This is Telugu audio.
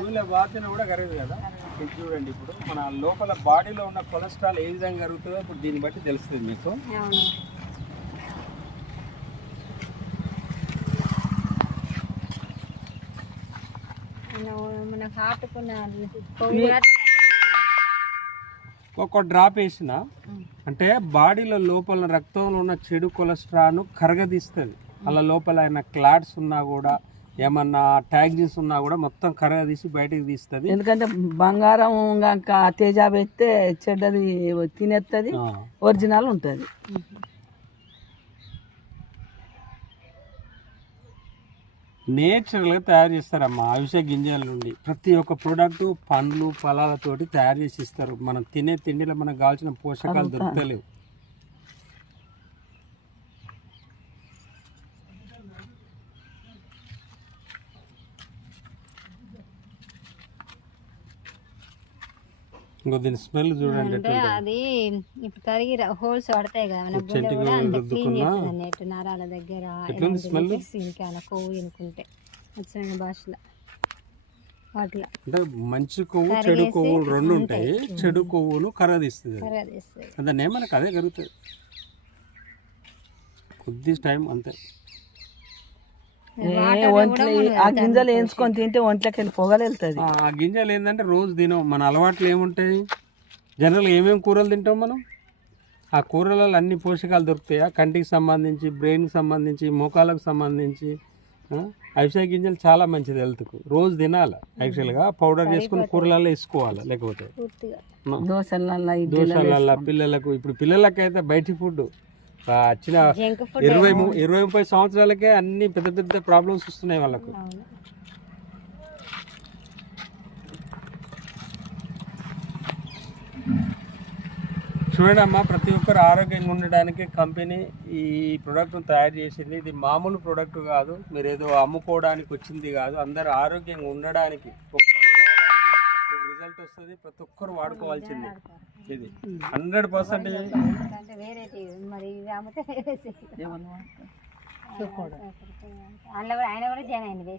ఊళ్ళో బాతిన కూడా కరగదు కదా. ఇది చూడండి, ఇప్పుడు మన లోపల బాడీలో ఉన్న కొలెస్ట్రాల్ ఏ విధంగా కరుగుతుందో ఇప్పుడు దీన్ని బట్టి తెలుస్తుంది మీకు. ఒక డ్రాప్ వేసిన అంటే బాడీలో లోపల రక్తంలో ఉన్న చెడు కొలెస్ట్రాల్ను కరగదీస్తుంది. అలా లోపల ఏమైనా క్లాట్స్ ఉన్నా కూడా, ఏమన్నా ట్యాగ్జిన్స్ ఉన్నా కూడా మొత్తం కరగదీసి బయటకు తీస్తుంది. ఎందుకంటే బంగారం తేజాబ్ ఎత్తే చెడ్డది తినేస్తుంది, ఒరిజినల్ ఉంటుంది. నేచురల్గా తయారు చేస్తారమ్మా అవిసె గింజల నుండి. ప్రతి ఒక్క ప్రోడక్ట్ పండ్లు ఫలాలతోటి తయారు చేసి ఇస్తారు. మనం తినే తిండిలో మనకు కావాల్సిన పోషకాలు దొరకలేవు. ఇంకో దీని స్మెల్ చూడండి. అది ఇప్పుడు కరిగి హోల్స్ పడతాయి కదా, మన గుండె కూడా అంత క్లీన్ చేస్తుంది అన్నట్టు. నరాల దగ్గర ఇంకా కొవ్వు ఎనుకుంటే వచ్చిన భాషలో వాటిలో అంటే మంచి కొవ్వు చెడు కొవ్వులు రెండు ఉంటాయి. చెడు కొవ్వును కరగదీస్తుంది. దాన్ని మనకు అదే కరుగుతుంది. కొద్ది టైం అంతే. ఆ గింజలు వేయించుకొని తింటే ఒంట్లోకి వెళ్ళి పొగలు వెళ్తుంది. ఆ గింజలు ఏంటంటే రోజు తినం. మన అలవాట్లు ఏముంటాయి, జనరల్గా ఏమేమి కూరలు తింటాం మనం. ఆ కూరలలో అన్ని పోషకాలు దొరుకుతాయి. కంటికి సంబంధించి, బ్రెయిన్కి సంబంధించి, మోకాలకు సంబంధించి. అవిసె గింజలు చాలా మంచిది హెల్త్కు. రోజు తినాలి. యాక్చువల్గా పౌడర్ చేసుకుని కూరలలో వేసుకోవాలి. లేకపోతే దోశలల్లో పిల్లలకు, ఇప్పుడు పిల్లలకైతే బయటి ఫుడ్ వచ్చిన 20-30 సంవత్సరాలకే అన్ని పెద్ద పెద్ద ప్రాబ్లమ్స్ వస్తున్నాయి వాళ్ళకు. చూడండి అమ్మా, ప్రతి ఒక్కరు ఆరోగ్యంగా ఉండడానికి కంపెనీ ఈ ప్రోడక్ట్ను తయారు చేసింది. ఇది మామూలు ప్రోడక్ట్ కాదు, మీరు ఏదో అమ్ముకోవడానికి వచ్చింది కాదు. అందరూ ఆరోగ్యంగా ఉండడానికి రిజల్ట్ వస్తుంది. ప్రతి ఒక్కరు వాడుకోవాల్సింది. ఇది 100%. ఆయన కూడా జాయిన్ అయింది.